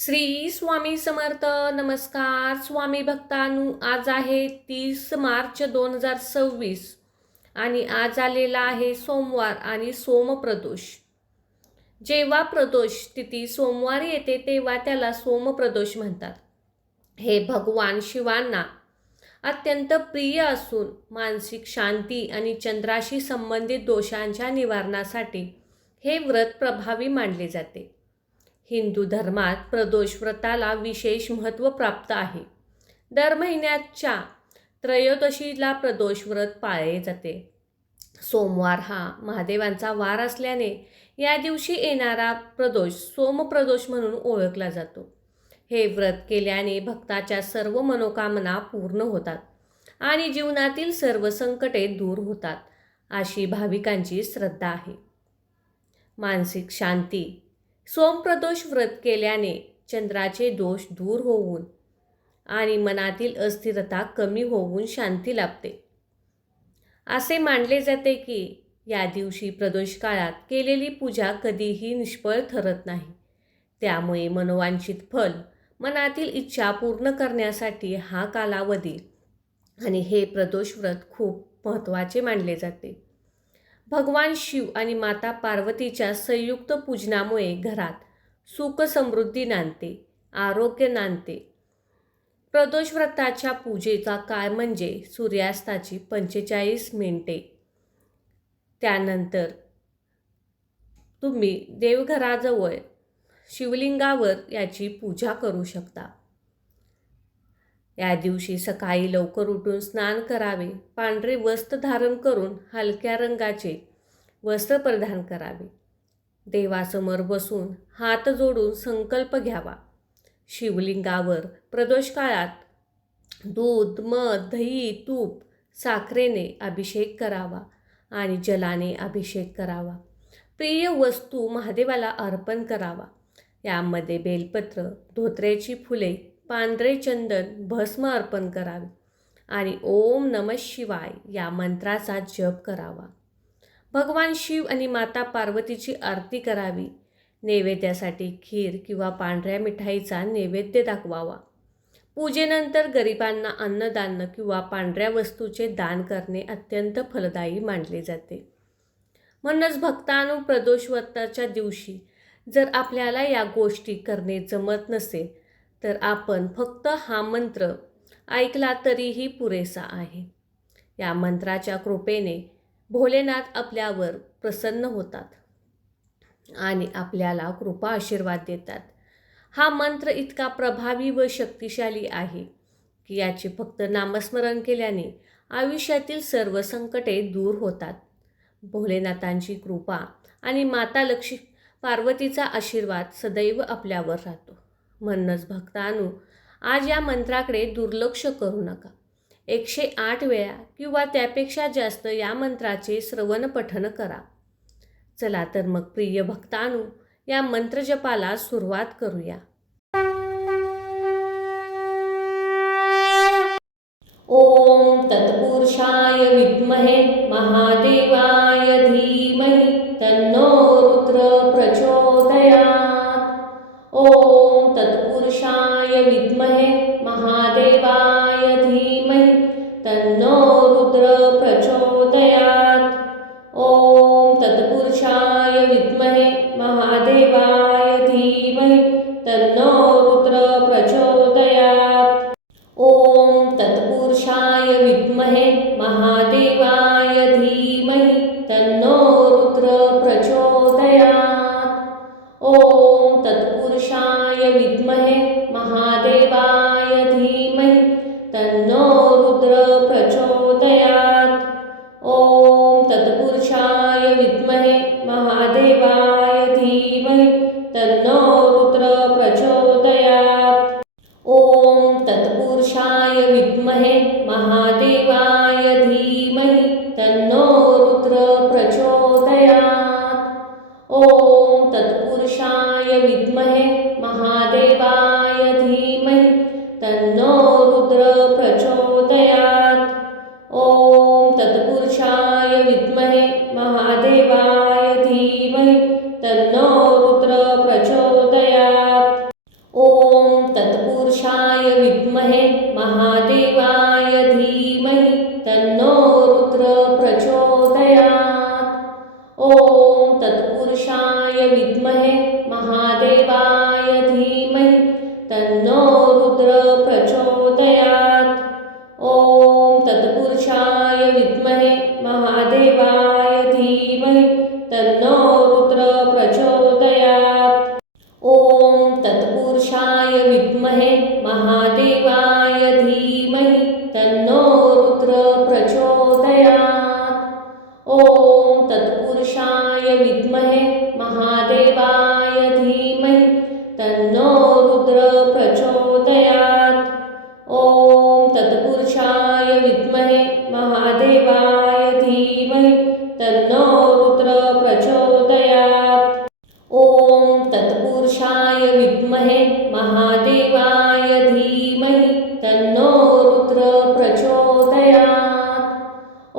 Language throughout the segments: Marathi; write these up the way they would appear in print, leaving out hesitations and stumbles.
श्री स्वामी समर्थ. नमस्कार स्वामी भक्तांनो, आज आहे 30 मार्च 2026 आणि आज आलेला आहे सोमवार आणि सोमप्रदोष. जेव्हा प्रदोष तिथी सोमवारी येते तेव्हा त्याला सोमप्रदोष म्हणतात. हे भगवान शिवांना अत्यंत प्रिय असून मानसिक शांती आणि चंद्राशी संबंधित दोषांच्या निवारणासाठी हे व्रत प्रभावी मानले जाते. हिंदू धर्मात प्रदोष व्रताला विशेष महत्त्व प्राप्त आहे. दर महिन्याच्या त्रयोदशीला प्रदोष व्रत पाळले जाते. सोमवार हा महादेवांचा वार असल्याने या दिवशी येणारा प्रदोष सोमप्रदोष म्हणून ओळखला जातो. हे व्रत केल्याने भक्ताच्या सर्व मनोकामना पूर्ण होतात आणि जीवनातील सर्व संकटे दूर होतात, अशी भाविकांची श्रद्धा आहे. मानसिक शांती. सोमप्रदोष व्रत केल्याने चंद्राचे दोष दूर होऊन आणि मनातील अस्थिरता कमी होऊन शांती लाभते. असे मानले जाते की या दिवशी प्रदोष काळात केलेली पूजा कधीही निष्फळ ठरत नाही. त्यामुळे मनोवांछित फल, मनातील इच्छा पूर्ण करण्यासाठी हा कालावधी आणि हे प्रदोष व्रत खूप महत्त्वाचे मानले जाते. भगवान शिव आणि माता पार्वतीच्या संयुक्त पूजनामुळे घरात सुख समृद्धी नांदते, आरोग्य नांदते. प्रदोष व्रताच्या पूजेचा काळ म्हणजे सूर्यास्ताची 45 मिनिटे. त्यानंतर तुम्ही देवघराजवळ शिवलिंगावर याची पूजा करू शकता. या दिवशी सकाळी लवकर उठून स्नान करावे, पांढरे वस्त्र धारण करून हलक्या रंगाचे वस्त्र परिधान करावे. देवासमोर बसून हात जोडून संकल्प घ्यावा. शिवलिंगावर प्रदोष काळात दूध, मध, दही, तूप, साखरेने अभिषेक करावा आणि जलाने अभिषेक करावा. प्रिय वस्तू महादेवाला अर्पण करावा. यामध्ये बेलपत्र, धोत्र्याची फुले, पांढरे चंदन, भस्म अर्पण करावे आणि ओम नमः शिवाय या मंत्राचा जप करावा. भगवान शिव आणि माता पार्वतीची आरती करावी. नैवेद्यासाठी खीर किंवा पांढऱ्या मिठाईचा नैवेद्य दाखवावा. पूजेनंतर गरिबांना अन्नदान किंवा पांढऱ्या वस्तूचे दान करणे अत्यंत फलदायी मानले जाते. म्हणूनच भक्तांनो, प्रदोष व्रताच्या दिवशी जर आपल्याला या गोष्टी करणे जमत नसेल तर आपण फक्त हा मंत्र ऐकला तरीही पुरेसा आहे. या मंत्राच्या कृपेने भोलेनाथ आपल्यावर प्रसन्न होतात आणि आपल्याला कृपा आशीर्वाद देतात. हा मंत्र इतका प्रभावी व शक्तिशाली आहे की याचे फक्त नामस्मरण केल्याने आयुष्यातील सर्व संकटे दूर होतात. भोलेनाथांची कृपा आणि माता लक्ष्मी पार्वतीचा आशीर्वाद सदैव आपल्यावर राहतो. म्हणूनच भक्तांनो, आज या मंत्राकडे दुर्लक्ष करू नका. 108 वेळा किंवा त्यापेक्षा जास्त या मंत्राचे श्रवण पठण करा. चला तर मग प्रिय भक्तांनो, या मंत्रजपाला सुरुवात करूया. ओम तत्पुरुषाय विद्महे महादेवाय धीमहि तन्नो रुद्र प्रचोदयात्. ओम तत्पुरुषाय विद्महे महादेवाय धीमहि तन्नो रुद्र प्रचोदयात्. ओम तत्पुरुषाय विद्महे महादेवाय धीमहि तन्नो रुद्र प्रचोदयात्. ओम तत्पुरुषाय विद्महे महादेवाय धीमहि तन्नो रुद्र प्रचोदयात्. ओम तत्पुरुषाय विद्महे महादेवाय धीमहि तन्नो रुद्र प्रचोदयात्. ओम तत्पुरुषाय विद्महे महादेवाय धीमहि तन्नो रुद्र प्रचोदयात्. ओम तत्पुरुषाय विद्महे महादेवाय धीमहि तन्नो रुद्र प्रचोदयात्. ओम तत्पुरुषाय विद्महे महादेवाय धीमहि तन्नो रुद्र प्रचोदयात्. ओम तत्पुरुषाय विद्महे महादेवाय धीमहि तन्नो रुद्र प्रचोदयात्. ओम विद्महे महादेवाय धीमहि तन्नो रुद्र प्रचोदयात्। ॐ तत्पुरुषाय विद्महे महादेवाय धीमहि तन्नो रुद्र प्रचोदयात्। ॐ तत्पुरुषाय विद्महे महादेवाय धीमहि तन्नो रुद्र प्रचोदयात्। ॐ तत्पुरुषाय विद्महे महादेवाय धीमहि तन्नो रुद्र प्रचोदयात्। ॐ तत्पुरुषाय विद्महे महादेवाय धीमहि तन्नो रुद्र प्रचोदयात्। ॐ तत्पुरुषाय विद्महे महादेवाय धीमहि तन्नो रुद्र प्रचोदयात्। ॐ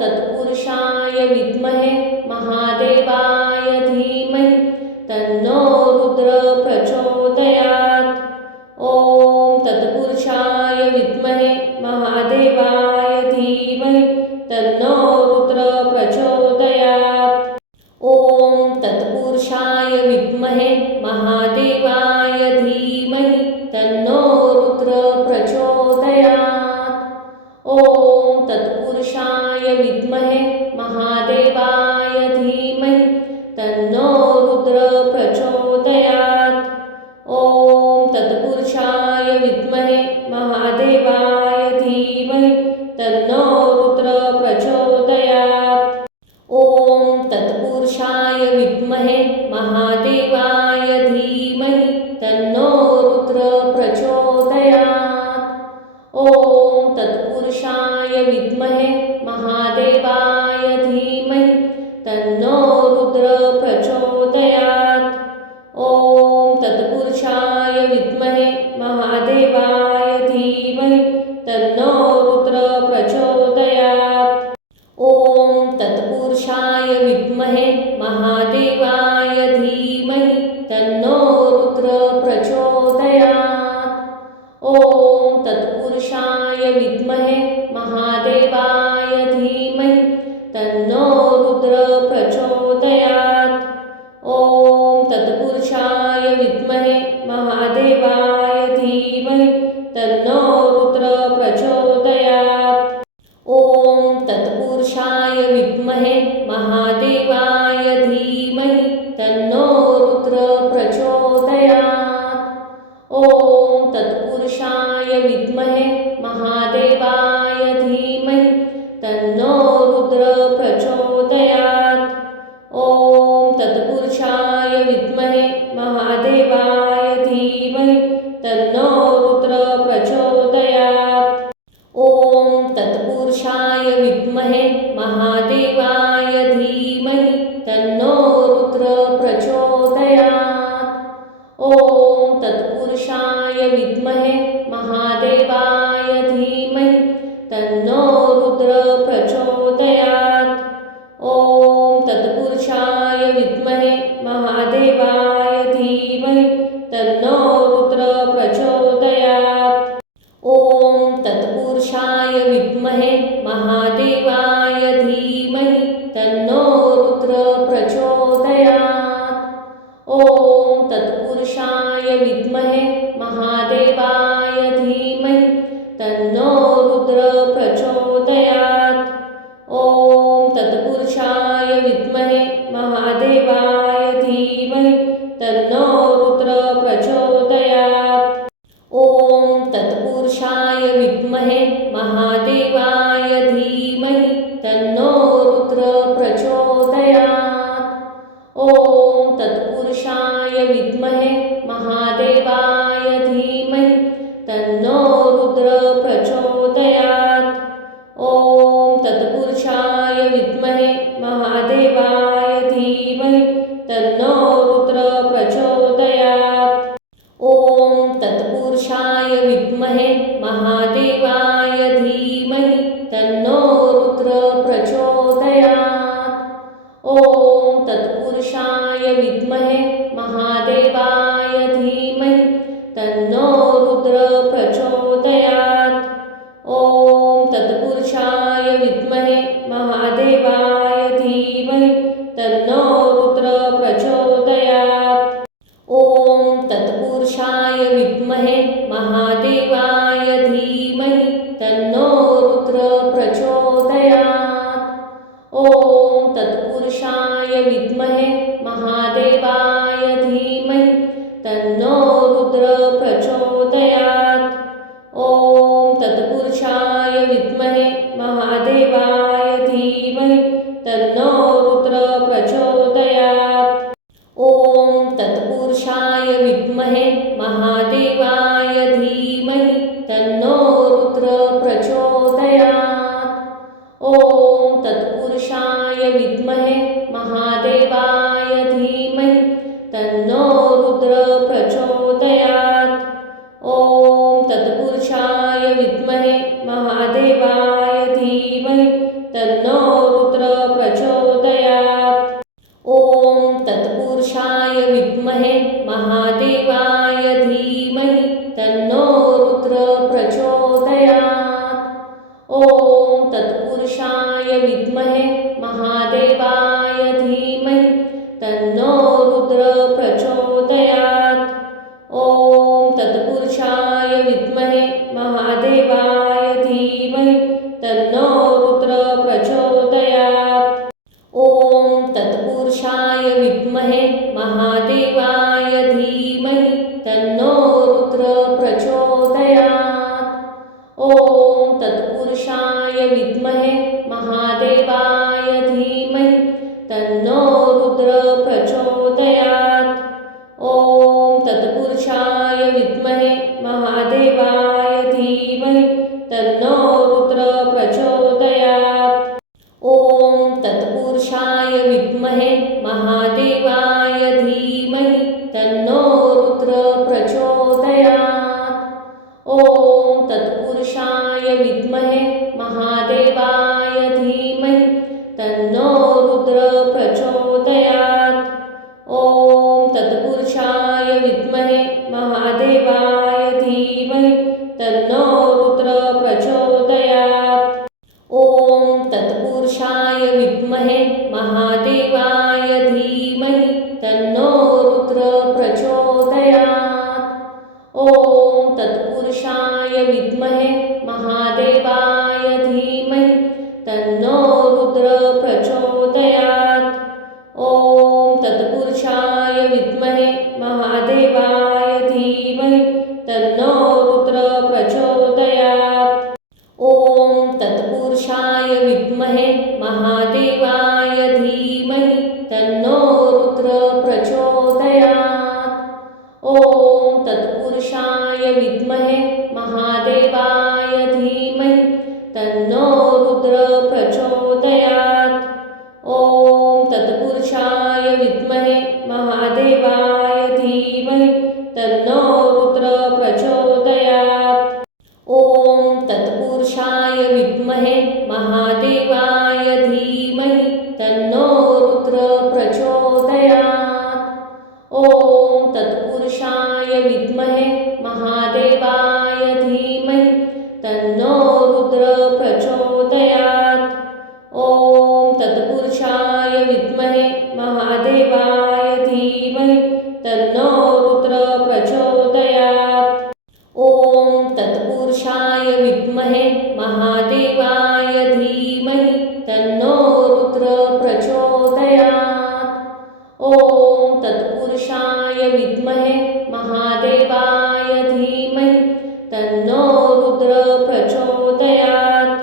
तत्पुरुषाय विद्महे महादेवाय धीमहि तन्नो रुद्र प्रचोदयात्। ॐ तत्पुरुषाय विद्महे महादेवाय धीमहि तन्नो रुद्र प्रचोदयात्। ॐ तत्पुरुषाय विद्महे महादेवाय धीमहि तन्नो रुद्र प्रचोदयात्। ॐ तत्पुरुषाय विद्महे महादेवाय धीमहि तन्नो रुद्र प्रचोदयात्। ॐ तत्पुरुषाय विद्महे महादेवाय धीमहि तन्नो रुद्र प्रचोदयात्। ॐ तत्पुरुषाय विद्महे महादेवाय धीमहि तन्नो रुद्र प्रचोदयात्। ॐ तत्पुरुषाय विद्महे महादेवाय धीमहि तन्नो रुद्र प्रचोदयात्। ॐ तत्पुरुषाय विद्महे महादेवाय धीमहि तन्नो रुद्र प्रचोदयात्। ॐ तत्पुरुषाय विद्महे महादेवाय धीमहि तन्नो रुद्र प्रचोदयात्। ॐ तत्पुरुषाय विद्महे महादेवाय धीमहि तन्नो रुद्र प्रचोदयात्। ॐ तत्पुरुषाय विद्महे महादेवाय धीमहि तन्नो रुद्र प्रचोदयात्। ॐ तत्पुरुषाय विद्महे महादेवाय धीमहि तन्नो रुद्र प्रचोदयात्। ॐ तत्पुरुषाय विद्महे महादेवाय धीमहि तन्नो रुद्र प्रचोदयात्। ॐ तत्पुरुषाय विद्महे महादेवाय धीमहि तन्नो रुद्र प्रचोदयात्। ॐ तत्पुरुषाय विद्महे महादेवाय धीमहि तन्नो रुद्र प्रचोदयात्। ॐ तत्पुरुषाय विद्महे महादेवाय धीमहि तन्नो रुद्र प्रचोदयात्। ॐ तत्पुरुषाय विद्महे महादेवाय धीमहि तन्नो रुद्र प्रचोदयात्। ॐ तत्पुरुषाय विद्महे महादेवाय धीमहि तन्नो रुद्र प्रचोदयात्। ॐ तत्पुरुषाय विद्महे महादेवाय धीमहि तन्नो रुद्र प्रचोदयात्। ॐ तत्पुरुषाय विद्महे महादेवाय धीमहि तन्नो रुद्र प्रचोदयात्। ॐ तत्पुरुषाय विद्महे महादेवाय धीमहि तन्नो रुद्र प्रचोदयात्। ॐ तत्पुरुषाय विद्महे महादेवाय धीमहि तन्नो रुद्र प्रचोदयात्। ॐ तत्पुरुषाय विद्महे महादेवाय धीमहि तन्नो रुद्र प्रचोदयात्। ॐ तत्पुरुषाय विद्महे महादेवाय धीमहि तन्नो रुद्र प्रचोदयात्। ॐ तत्पुरुषाय विद्महे महादेवाय धीमहि तन्नो रुद्र प्रचोदयात्। ॐ तत्पुरुषाय विद्महे महादेवाय धीमहि तन्नो रुद्र प्रचोदयात्। महादेवाय धीमहि तन्नो रुद्र प्रचोदयात्। ॐ तत्पुरुषाय विद्महे महादेवाय धीमहि तन्नो रुद्र प्रचोदयात्। ॐ तत्पुरुषाय विद्महे महादेवाय धीमहि तन्नो रुद्र प्रचोदयात्। ॐ तत्पुरुषाय विद्महे महादेवाय धीमहि तन्नो रुद्र प्रचोदयात्। ॐ तत्पुरुषाय विद्महे महादेवाय धीमहि तन्नो रुद्र प्रचोदयात्। ॐ तत्पुरुषाय विद्महे महादेवाय धीमहि तन्नो रुद्र प्रचोदयात्। ॐ तत्पुरुषाय विद्महे महादेवाय धीमहि तन्नो रुद्र प्रचोदयात्। ॐ तत्पुरुषाय विद्महे महादेवाय धीमहि तन्नो रुद्र प्रचोदयात्। ॐ तत्पुरुषाय विद्महे महादेवाय धीमहि तन्नो रुद्र प्रचोदयात्। ॐ तत्पुरुषाय विद्महे महादेवाय धीमहि तन्नो रुद्र प्रचोदयात्। ॐ तत्पुरुषाय विद्महे महादेवाय धीमहि तन्नो रुद्र प्रचोदयात्। ॐ तत्पुरुषाय विद्महे महादेवाय धीमहि तन्नो रुद्र प्रचोदयात्। ॐ तत्पुरुषाय विद्महे महादेवाय धीमहि तन्नो रुद्र प्रचोदयात्। ॐ तत्पुरुषाय विद्महे महादेवाय धीमहि तन्नो रुद्र प्रचोदयात्। ॐ तत्पुरुषाय विद्महे महादेवाय धीमहि तन्नो रुद्र प्रचोदयात्। ॐ तत्पुरुषाय विद्महे महादेवाय धीमहि तन्नो रुद्र प्रचोदयात्। ॐ तत्पुरुषाय विद्महे महादेवाय धीमहि तन्नो रुद्र प्रचोदयात्। ॐ तत्पुरुषाय विद्महे महादेवाय धीमहि तन्नो रुद्र प्रचोदयात्। ॐ तत्पुरुषाय विद्महे महादेवाय धीमहि तन्नो रुद्र प्रचोदयात्। ॐ तत्पुरुषाय विद्महे महादेवाय धीमहि तन्नो रुद्र प्रचोदयात्। ॐ तत्पुरुषाय विद्महे महादेवाय धीमहि तन्नो रुद्र प्रचोदयात्। ॐ तत्पुरुषाय विद्महे महादेवाय धीमहि तन्नो रुद्र प्रचोदयात्। ॐ तत्पुरुषाय विद्महे महादेवाय धीमहि तन्नो रुद्र प्रचोदयात्। ॐ तत्पुरुषाय विद्महे महादेवाय धीमहि तन्नो रुद्र प्रचोदयात्। ॐ तत्पुरुषाय विद्महे महादेवाय धीमहि तन्नो रुद्र प्रचोदयात्। ॐ तत्पुरुषाय विद्महे महादेवाय धीमहि तन्नो रुद्र प्रचोदयात्।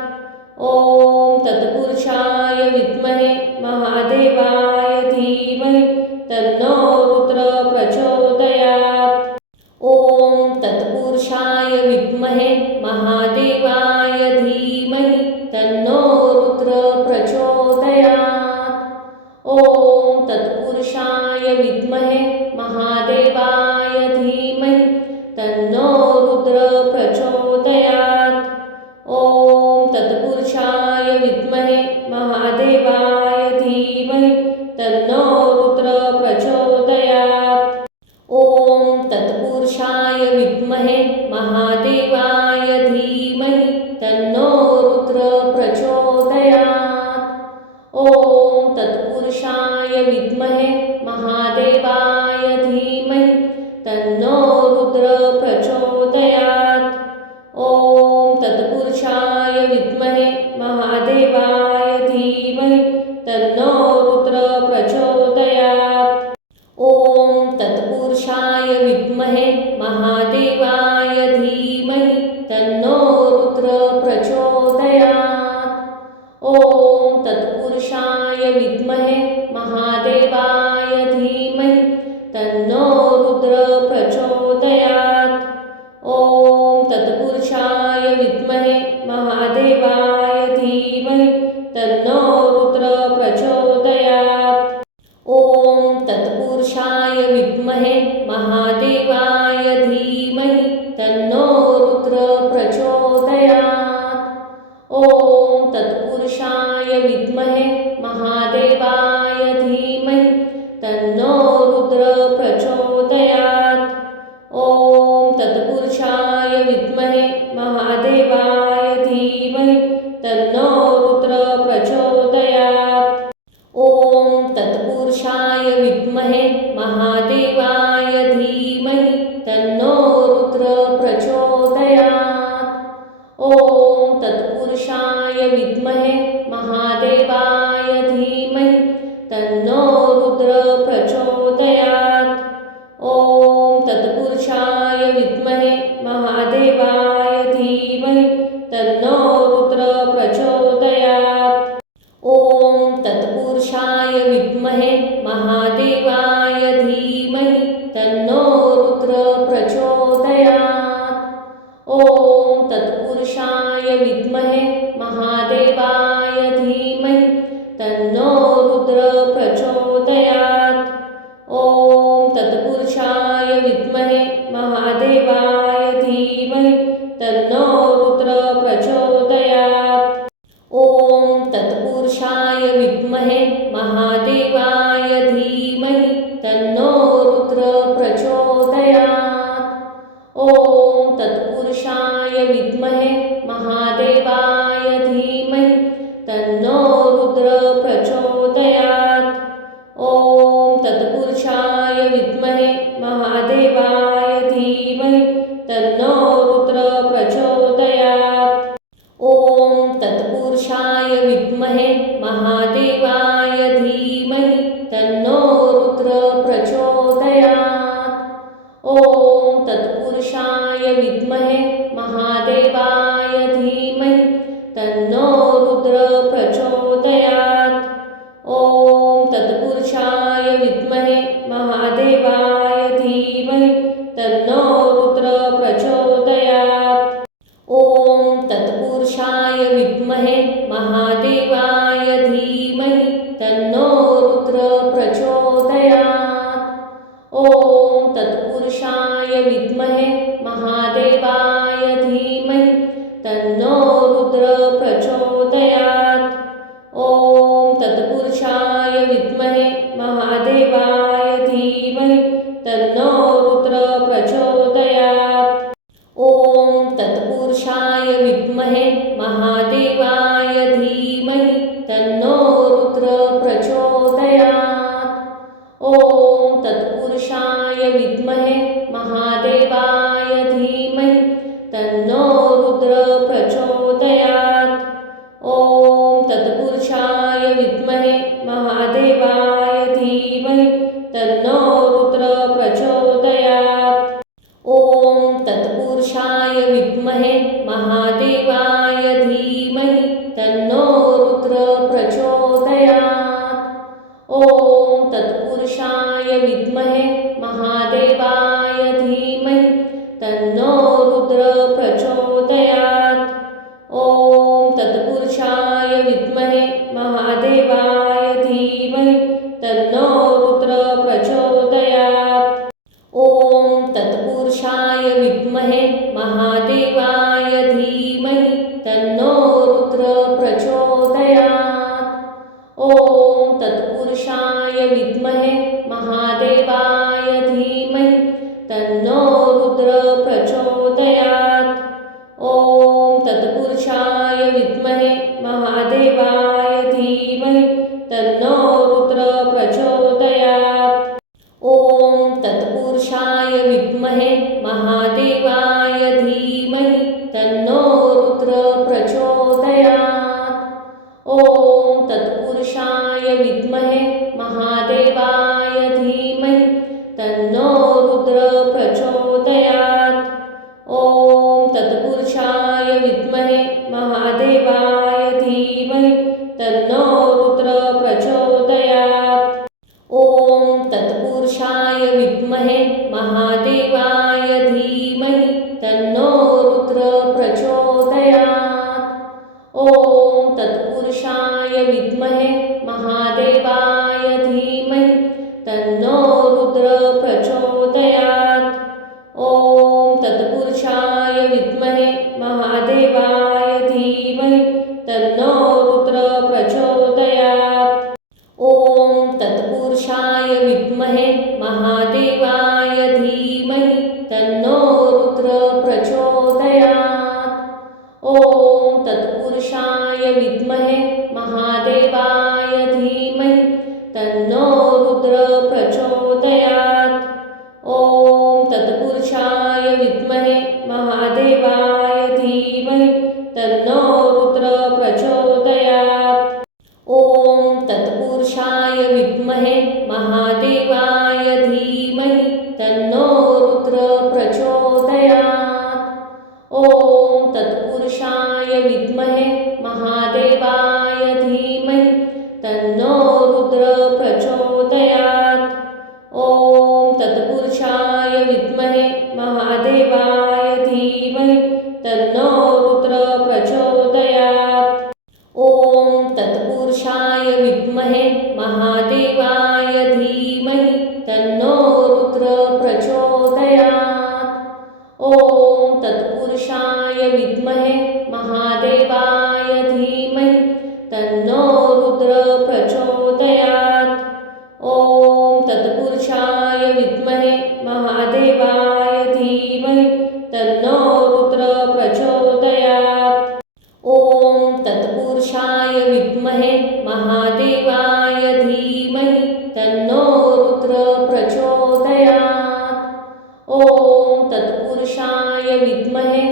ॐ तत्पुरुषाय विद्महे महादेवाय धीमहि तन्नो रुद्र प्रचोदयात्। ॐ तत्पुरुषाय विद्महे महादेवाय धीमहि तन्नो रुद्र प्रचोदयात्। ॐ तत्पुरुषाय विद्महे महादेवाय धीमहि तन्नो रुद्र प्रचोदयात्। ॐ तत्पुरुषाय विद्महे महादेवाय धीमहि तन्नो रुद्र प्रचोदयात्। ॐ तत्पुरुषाय विद्महे महादेवाय धीमहि तन्नो रुद्र प्रचोदयात्। ॐ तत्पुरुषाय विद्महे महादेवाय धीमहि तन्नो रुद्र प्रचोदयात्। ॐ तत्पुरुषाय विद्महे महादेवाय धीमहि तन्नो रुद्र प्रचोदयात्। ॐ तत्पुरुषाय विद्महे महादेवाय धीमहि तन्नो रुद्र प्रचोदयात्। ॐ तत्पुरुषाय विद्महे महादेवाय धीमहि तन्नो रुद्र प्रचोदयात्। ॐ तत्पुरुषाय विद्महे महादेवाय धीमहि तन्नो रुद्र प्रचोदयात्। ॐ तत्पुरुषाय विद्महे महादेवाय धीमहि तन्नो रुद्र प्रचोदयात्। ॐ तत्पुरुषाय विद्महे महादेवाय धीमहि तन्नो रुद्र प्रचोदयात्। ॐ तत्पुरुषाय विद्महे महादेवाय धीमहि तन्नो रुद्र प्रचोदयात्। ॐ तत्पुरुषाय विद्महे महादेवाय धीमहि तन्नो रुद्र प्रचोदयात्। ॐ तत्पुरुषाय विद्महे महादेवाय धीमहि तन्नो रुद्र प्रचोदयात्। ॐ तत्पुरुषाय विद्महे महादेवाय धीमहि तन्नो रुद्र प्रचोदयात्। ॐ तत्पुरुषाय विद्महे महादेवाय धीमहि तन्नो रुद्र प्रचोदयात्। ॐ तत्पुरुषाय विद्महे महादेवाय धीमहि तन्नो रुद्र प्रचोदयात्। ॐ तत्पुरुषाय विद्महे महादेवाय धीमहि तन्नो रुद्र प्रचोदयात्। ॐ तत्पुरुषाय विद्महे महादेवाय धीमहि तन्नो रुद्र प्रचोदयात्। ॐ तत्पुरुषाय विद्महे महादेवाय धीमहि तन्नो रुद्र प्रचोदयात्। ॐ तत्पुरुषाय विद्महे महादेवाय धीमहि तन्नो रुद्र प्रचोदयात्। ॐ तत्पुरुषाय विद्महे महादेवाय धीमहि तन्नो रुद्र प्रचोदयात्। ॐ तत्पुरुषाय विद्महे महादेवाय धीमहि तन्नो रुद्र प्रचोदयात्। ॐ तत्पुरुषाय विद्महे महादेवाय धीमहि तन्नो रुद्र प्रचोदयात्। ॐ तत्पुरुषाय विद्महे महादेवाय धीमहि तन्नो रुद्र प्रचोदयात्। ॐ तत्पुरुषाय विद्महे महादेवाय धीमहि तन्नो रुद्र प्रचोदयात्। ॐ तत्पुरुषाय विद्महे महादेवाय धीमहि तन्नो रुद्र प्रचोदयात्। ॐ तत्पुरुषाय विद्महे महादेवाय धीमहि तन्नो रुद्र प्रचोदयात्। ॐ तत्पुरुषाय विद्महे महादेवाय धीमहि तन्नो रुद्र प्रचोदयात्। ॐ तत्पुरुषाय विद्महे महादेवाय धीमहि तन्नो रुद्र प्रचोदयात्। ॐ तत्पुरुषाय विद्महे महादेवाय धीमहि तन्नो रुद्र प्रचोदयात्। ॐ तत्पुरुषाय विद्महे महादेवाय धीमहि तन्नो रुद्र प्रचोदयात्। ॐ तत्पुरुषाय विद्महे महादेवाय धीमहि तन्नो रुद्र प्रचोदयात्। ॐ तत्पुरुषाय विद्महे महादेवाय धीमहि तन्नो रुद्र प्रचोदयात्। ॐ तत्पुरुषाय विद्महे महादेवाय धीमहि तन्नो रुद्र प्रचोदयात्। ॐ तत्पुरुषाय विद्महे महादेवाय धीमहि तन्नो रुद्र प्रचोदयात्। ॐ तत्पुरुषाय विद्महे महादेवाय धीमहि तत्पुरुषाय विद्महे महादेवाय धीमहि तन्नो रुद्र प्रचोदयात्। ॐ तत्पुरुषाय विद्महे महादेवाय धीमहि तन्नो रुद्र प्रचोदयात्। ॐ तत्पुरुषाय विद्महे महादेवाय धीमहि तन्नो रुद्र प्रचोदयात्। ॐ तत्पुरुषाय विद्महे महादेवाय धीमहि तन्नो रुद्र प्रचोदयात्। ॐ तत्पुरुषाय विद्महे महादेवाय धीमहि तन्नो रुद्र प्रचोदयात्। ॐ तत्पुरुषाय विद्महे महादेवाय धीमहि तन्नो रुद्र प्रचोदयात्। ॐ तत्पुरुषाय विद्महे महादेवाय धीमहि तन्नो रुद्र प्रचोदयात्। ॐ तत्पुरुषाय विद्महे महादेवाय धीमहि तन्नो रुद्र प्रचोदयात्। ॐ तत्पुरुषाय विद्महे महादेवाय धीमहि तन्नो रुद्र प्रचोदयात्। ॐ तत्पुरुषाय विद्महे महादेवाय धीमहि तन्नो रुद्र प्रचोदयात्। ॐ तत्पुरुषाय विद्महे महादेवाय धीमहि तन्नो रुद्र प्रचोदयात्। ॐ तत्पुरुषाय विद्महे महादेवाय धीमहि तन्नो रुद्र प्रचोदयात्। ॐ तत्पुरुषाय विद्महे महादेवाय धीमहि तन्नो रुद्र प्रचोदयात्। ॐ तत्पुरुषाय विद्महे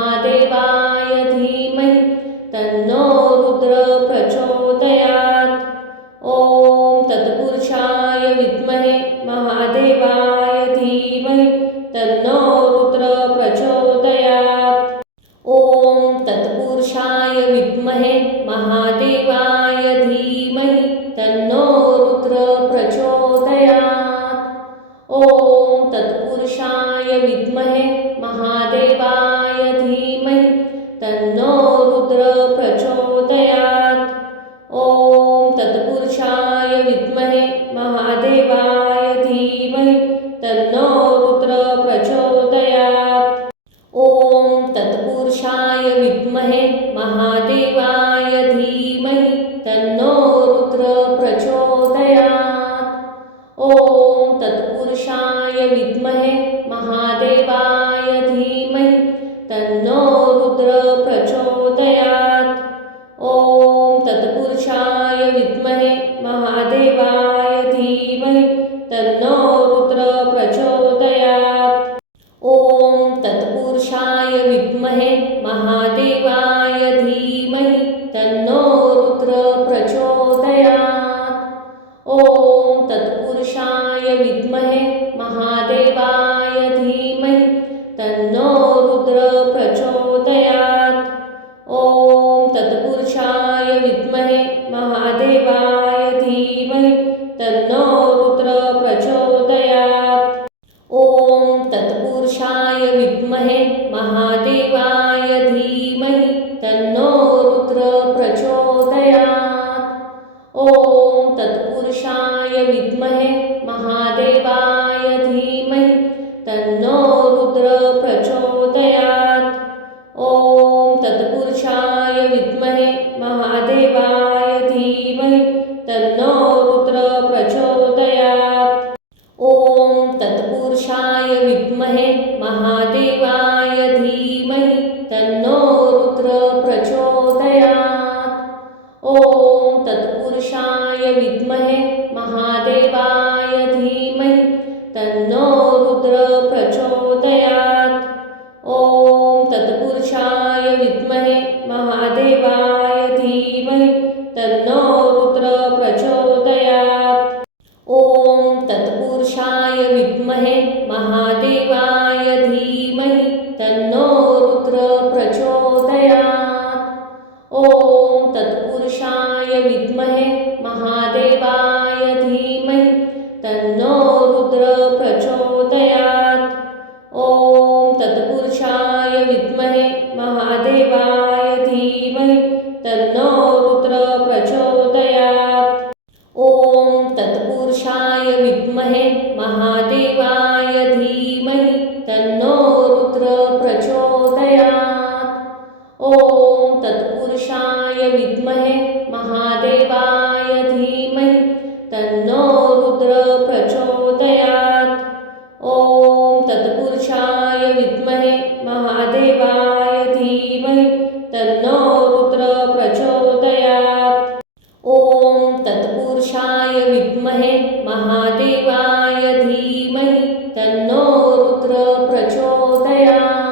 महादेवाय धीमहि तन्नो रुद्र प्रचोदयात्। ॐ तत्पुरुषाय विद्महे महादेवाय धीमहि तन्नो रुद्र प्रचोदयात्। ॐ तत्पुरुषाय विद्महे महादेवाय धीमहि तन्नो रुद्र प्रचोदयात्। ॐ तत्पुरुषाय विद्महे महादेवाय धीमहि तन्नो रुद्र प्रचोदयात्। ॐ तत्पुरुषाय विद्महे महादेवाय धीमहि तन्नो रुद्र प्रचोदयात्। ॐ तत्पुरुषाय विद्महे महादेवाय धीमहि तन्नो रुद्र प्रचोदयात्। ॐ तत्पुरुषाय विद्महे महादेवाय धीमहि तन्नो रुद्र प्रचोदयात्। ॐ तत्पुरुषाय विद्महे महादेवाय धीमहि तन्नो रुद्र प्रचोदयात्। ॐ तत्पुरुषाय विद्महे महादेवाय धीमहि तन्नो रुद्र प्रचोदयात्। ॐ तत्पुरुषाय विद्महे महादेवाय धीमहि तन्नो रुद्र प्रचोदयात्। ॐ तत्पुरुषाय विद्महे महादेवाय धीमहि तन्नो रुद्र प्रचोदयात्। ॐ तत्पुरुषाय विद्महे महादेवाय धीमहि तन्नो रुद्र प्रचोदयात्। ॐ तत्पुरुषाय विद्महे महादेवाय धीमहि तन्नो रुद्र प्रचोदयात्। ॐ तत्पुरुषाय विद्महे महादेवाय धीमहि तन्नो रुद्र प्रचोदयात्। ॐ तत्पुरुषाय विद्महे महादेवाय धीमहि तन्नो रुद्र प्रचोदयात्। ॐ तत्पुरुषाय विद्महे महादेवाय धीमहि तन्नो रुद्र प्रचोदयात्। ॐ तत्पुरुषाय विद्महे महादेवाय धीमहि तन्नो रुद्र प्रचोदयात्। ॐ तत्पुरुषाय विद्महे महादेवाय धीमहि तन्नो रुद्र प्रचोदयात्। ॐ तत्पुरुषाय विद्महे महादेवाय धीमहि तन्नो रुद्र महादेवाय धीमहि तन्नो रुद्र प्रचोदयात्। ॐ तत्पुरुषाय विद्महे महादेवाय धीमहि तन्नो रुद्र प्रचोदयात्। ॐ तत्पुरुषाय विद्महे महादेवाय धीमहि तन्नो रुद्र प्रचोदयात्। ॐ तत्पुरुषाय विद्महे महादेवाय धीमहि तन्नो रुद्र प्रचोदयात्।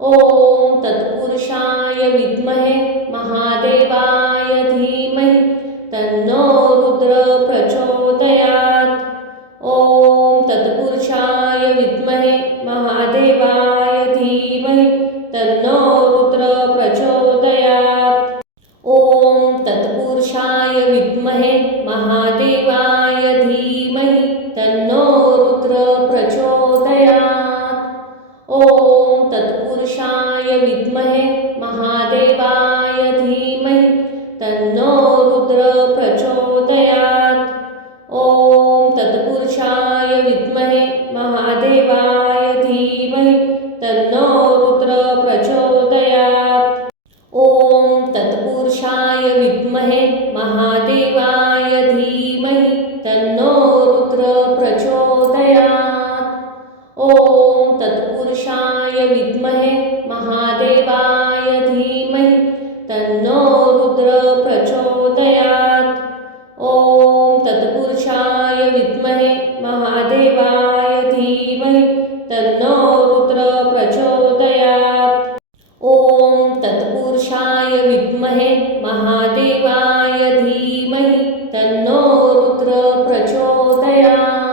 ॐ तत्पुरुषाय विद्महे महादेवाय धीमहि तन्नो रुद्र प्रचोदयात्। ॐ तत्पुरुषाय विद्महे महादेवाय धीमहि तन्नो रुद्र प्रचोदयात्। ॐ तत्पुरुषाय विद्महे महादेवाय धीमहि तन्नो रुद्र प्रचोदयात्। ॐ तत्पुरुषाय विद्महे महादेवाय धीमहि तन्नो रुद्र प्रचोदयात्। ॐ तत्पुरुषाय विद्महे महादेवाय धीमहि तन्नो रुद्र प्रचोदयात्। ॐ तत्पुरुषाय विद्महे महादेवाय धीमहि तन्नो रुद्र प्रचोदयात्। ॐ तत्पुरुषाय विद्महे महादेवाय धीमहि तन्नो रुद्र प्रचोदयात्। ॐ तत्पुरुषाय विद्महे महादेवाय धीमहि तन्नो रुद्र प्रचोदयात्। ॐ तत्पुरुषाय विद्महे महादेवाय धीमहि तन्नो रुद्र प्रचोदयात्।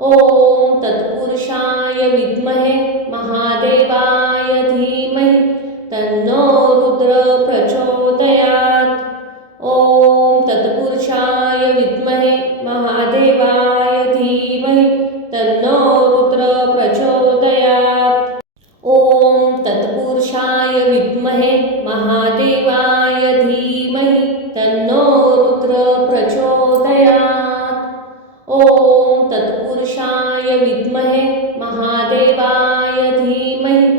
ॐ तत्पुरुषाय विद्महे महादेवाय धीमहि तन्नो रुद्र प्रचोदयात्। ॐ तत्पुरुषाय विद्महे महादेवाय धीमहि तन्नो रुद्र प्रचोदयात्। ॐ तत्पुरुषाय विद्महे महादेवाय धीमहि तन्नो रुद्र प्रचोदयात्। ॐ तत्पुरुषाय विद्महे महादेवाय धीमहि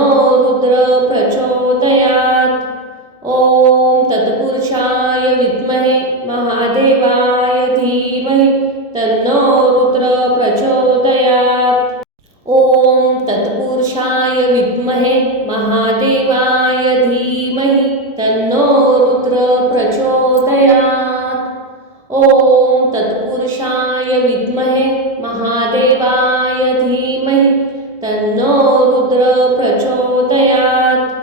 तन्नो रुद्र प्रचोदयात्। ॐ तत्पुरुषाय विद्महे महादेवाय धीमहि तन्नो रुद्र प्रचोदयात्। ॐ तत्पुरुषाय विद्महे महादेवाय धीमहि तन्नो रुद्र प्रचोदयात्। ॐ तत्पुरुषाय विद्महे महादेवाय धीमहि तन्नो रुद्र प्रचोदयात्।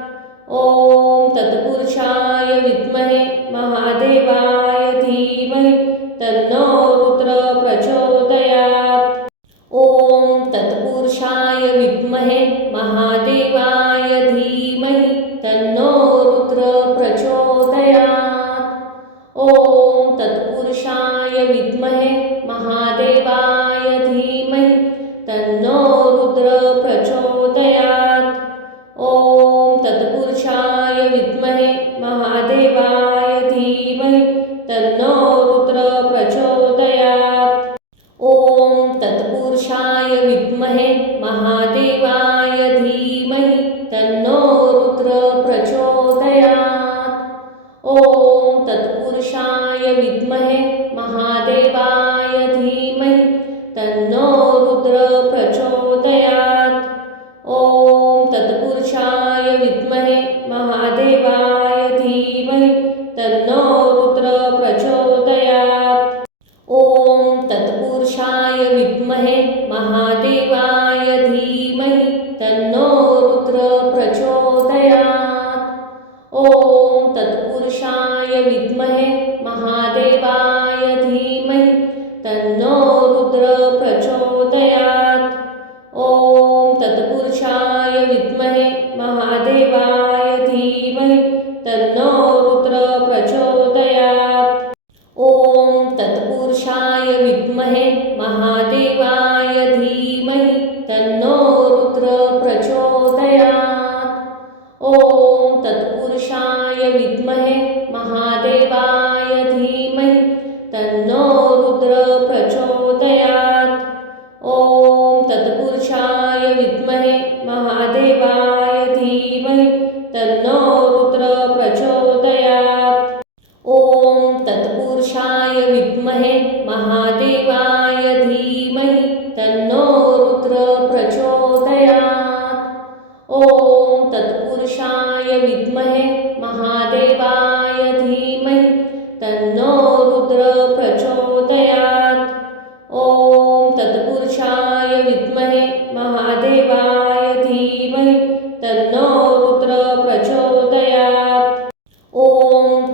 ॐ तत्पुरुषाय विद्महे महादेवाय धीमहि तन्नो रुद्र प्रचोदयात्। ॐ तत्पुरुषाय विद्महे महादेवाय धीमहि तन्नो रुद्र प्रचोदयात्। ॐ तत्पुरुषाय विद्महे महादेवाय धीमहि तन्नो रुद्र प्रचोदयात्। ॐ तत्पुरुषाय विद्महे महादेवाय धीमहि तन्नो रुद्र प्रचोदयात्। ॐ तत्पुरुषाय विद्महे महादेवाय धीमहि तन्नो रुद्र प्रचोदयात्। ॐ तत्पुरुषाय विद्महे महादेवाय धीमहि तन्नो रुद्र प्रचोदयात्। ॐ तत्पुरुषाय विद्महे महादेवाय धीमहि तन्नो रुद्र प्रचोदयात्। ॐ तत्पुरुषाय विद्महे महादेवाय धीमहि तन्नो रुद्र प्रचोदयात्। ॐ तत्पुरुषाय विद्महे महादेवाय धीमहि तन्नो रुद्र प्रचोदयात्। ॐ तत्पुरुषाय विद्महे महादेवाय धीमहि तन्नो रुद्र प्रचोदयात्। ॐ तत्पुरुषाय विद्महे महादेवाय धीमहि तन्नो रुद्र प्रचोदयात्। ॐ तत्पुरुषाय विद्महे महादेवाय धीमहि तन्नो रुद्र प्रचोदयात्। ॐ तत्पुरुषाय विद्महे महादेवाय धीमहि तन्नो रुद्र प्रचोदयात्। ॐ तत्पुरुषाय विद्महे महादेवाय धीमहि तन्नो रुद्र प्रचोदयात्। ॐ तत्पुरुषाय विद्महे महादेवाय धीमहि तन्नो रुद्र प्रचोदयात्। ॐ तत्पुरुषाय विद्महे महादेवाय धीमहि तन्नो रुद्र प्रचोदयात्। ॐ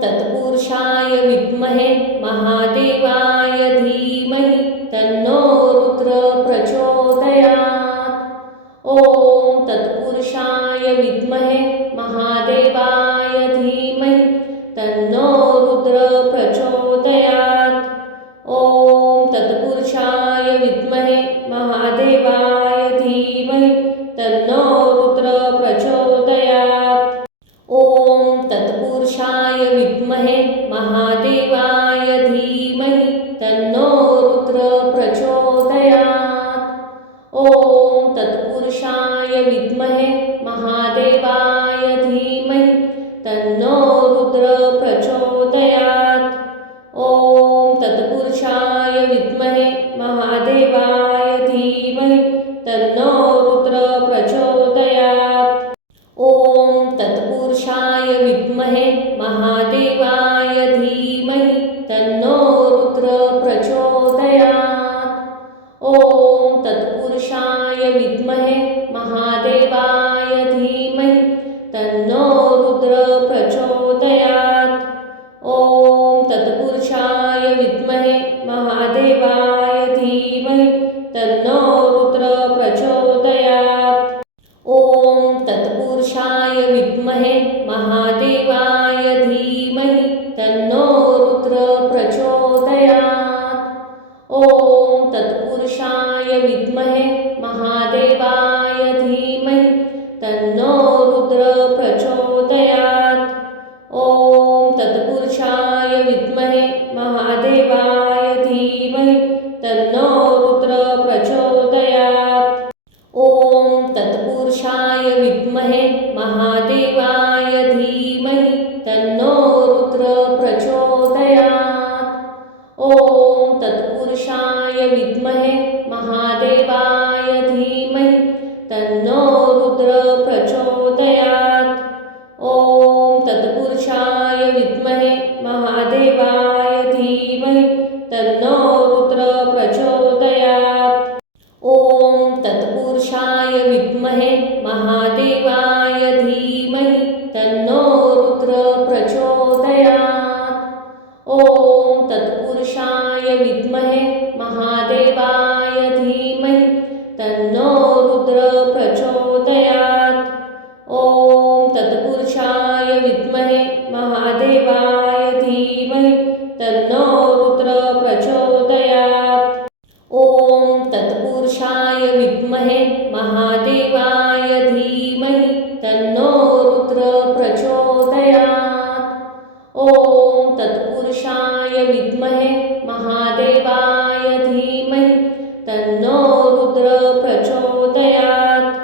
तत्पुरुषाय विद्महे महादेवाय धीमहि तन्नो रुद्र प्रचोदयात्। ॐ तत्पुरुषाय विद्महे महादेवाय धीमहि तन्नो रुद्र प्रचोदयात्। ॐ तत्पुरुषाय विद्महे महादेवाय धीमहि तन्नो रुद्र प्रचोदयात्। ॐ तत्पुरुषाय विद्महे महादेवाय धीमहि तन्नो रुद्र प्रचोदयात्। ॐ तत्पुरुषाय विद्महे महादेवाय धीमहि तन्नो रुद्र प्रचोदयात्। ॐ तत्पुरुषाय विद्महे महादेवाय धीमहि तन्नो रुद्र प्रचोदयात्। ॐ तत्पुरुषाय विद्महे महादेवाय धीमहि तन्नो रुद्र प्रचोदयात्। ॐ तत्पुरुषाय विद्महे महादेवाय धीमहि तन्नो रुद्र प्रचोदयात्। ॐ तत्पुरुषाय विद्महे महादेवाय धीमहि तन्नो रुद्र प्रचोदयात्। ॐ तत्पुरुषाय विद्महे महादेवाय धीमहि तन्नो रुद्र प्रचोदयात्। ॐ तत्पुरुषाय विद्महे महादेवाय धीमहि तन्नो रुद्र प्रचोदयात्। ॐ तत्पुरुषाय विद्महे महादेवाय धीमहि तन्नो रुद्र प्रचोदयात्। ॐ तत्पुरुषाय विद्महे महादेवाय धीमहि तन्नो रुद्र प्रचोदयात्। ॐ तत्पुरुषाय विद्महे महादेवाय धीमहि तन्नो रुद्र प्रचोदयात्। ॐ तत्पुरुषाय विद्महे महादेवाय धीमहि तन्नो रुद्र प्रचोदयात्। ॐ तत्पुरुषाय विद्महे महादेवाय धीमहि तन्नो रुद्र प्रचोदयात्। ॐ तत्पुरुषाय विद्महे महादेवाय धीमहि तन्नो रुद्र प्रचोदयात्। ॐ तत्पुरुषाय विद्महे महादेवाय धीमहि तन्नो रुद्र प्रचोदयात्। ॐ तत्पुरुषाय विद्महे महादेवाय धीमहि तन्नो रुद्र प्रचोदयात्। ॐ तत्पुरुषाय विद्महे महादेवाय धीमहि तन्नो रुद्र प्रचोदयात्।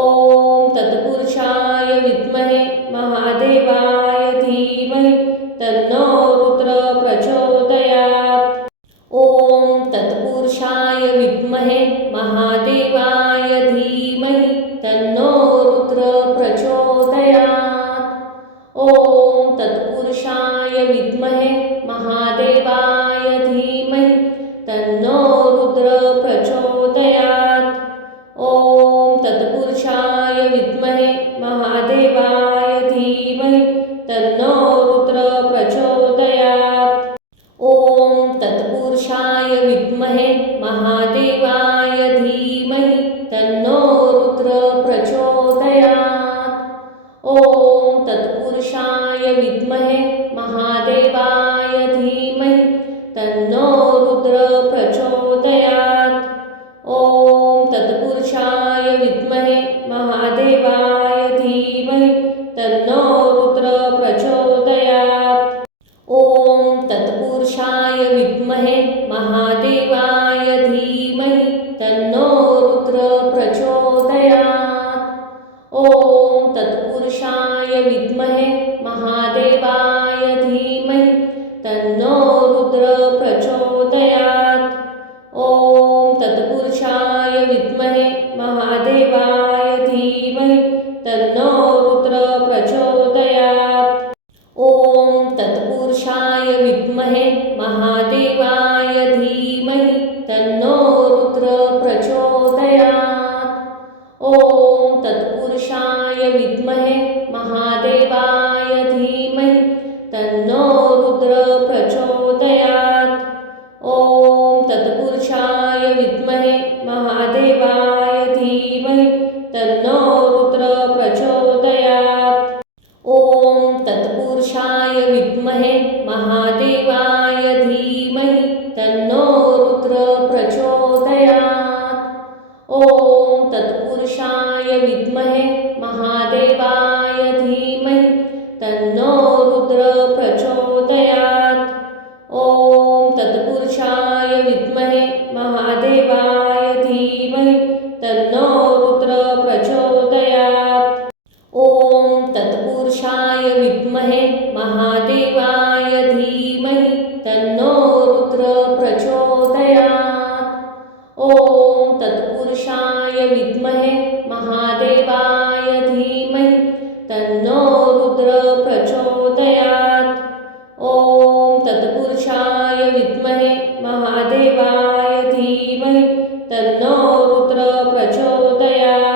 ॐ तत्पुरुषाय विद्महे महादेवाय धीमहि तन्नो रुद्र प्रचोदयात्। ॐ तत्पुरुषाय विद्महे महादेवाय धीमहि तन्नो रुद्र प्रचोदयात्। ॐ तत्पुरुषाय विद्महे महादेवाय धीमहि तन्नो रुद्र प्रचोदयात्। ॐ तत्पुरुषाय विद्महे महादेवाय धीमहि तन्नो रुद्र प्रचोदयात्। ॐ तत्पुरुषाय विद्महे महादेवाय धीमहि तन्नो रुद्र प्रचोदयात्। ॐ तत्पुरुषाय विद्महे महादेवाय धीमहि तन्नो रुद्र प्रचोदयात्। ॐ तत्पुरुषाय विद्महे महादेवाय धीमहि तन्नो रुद्र प्रचोदयात्। ॐ तत्पुरुषाय विद्महे महादेवाय धीमहि तन्नो ओम तत्पुरुषाय विद्महे महादेवाय धीमहि तन्नो रुद्र प्रचोदयात्। ओम तत्पुरुषाय विद्महे महादेवाय धीमहि तन्नो रुद्र प्रचोदयात्। ओम तत्पुरुषाय विद्महे महादेवाय धीमहि तन्नो रुद्र प्रचोदयात्। ओम तत्पुरुषाय विद्महे महादेवाय धीमहि तन्नो रुद्र प्रचोदयात्। ओम तत्पुरुषाय विद्महे महादेवाय धीमहि तन्नो रुद्र प्रचोदयात्। ओम तत्पुरुषाय विद्महे महादेवाय धीमहि तन्नो रुद्र प्रचोदयात्। ओम तत्पुरुषाय विद्महे महादेवाय धीमहि तन्नो रुद्र प्रचोदयात्। ओम तत्पुरुषाय विद्महे महादेवाय धीमहि तन्नो रुद्र प्रचोदयात्। ओम तत्पुरुषाय विद्महे महादेवाय धीमहि तन्नो रुद्र प्रचोदयात्। ओम तत्पुरुषाय विद्महे महादेवाय धीमहि तन्नो रुद्र प्रचोदयात्।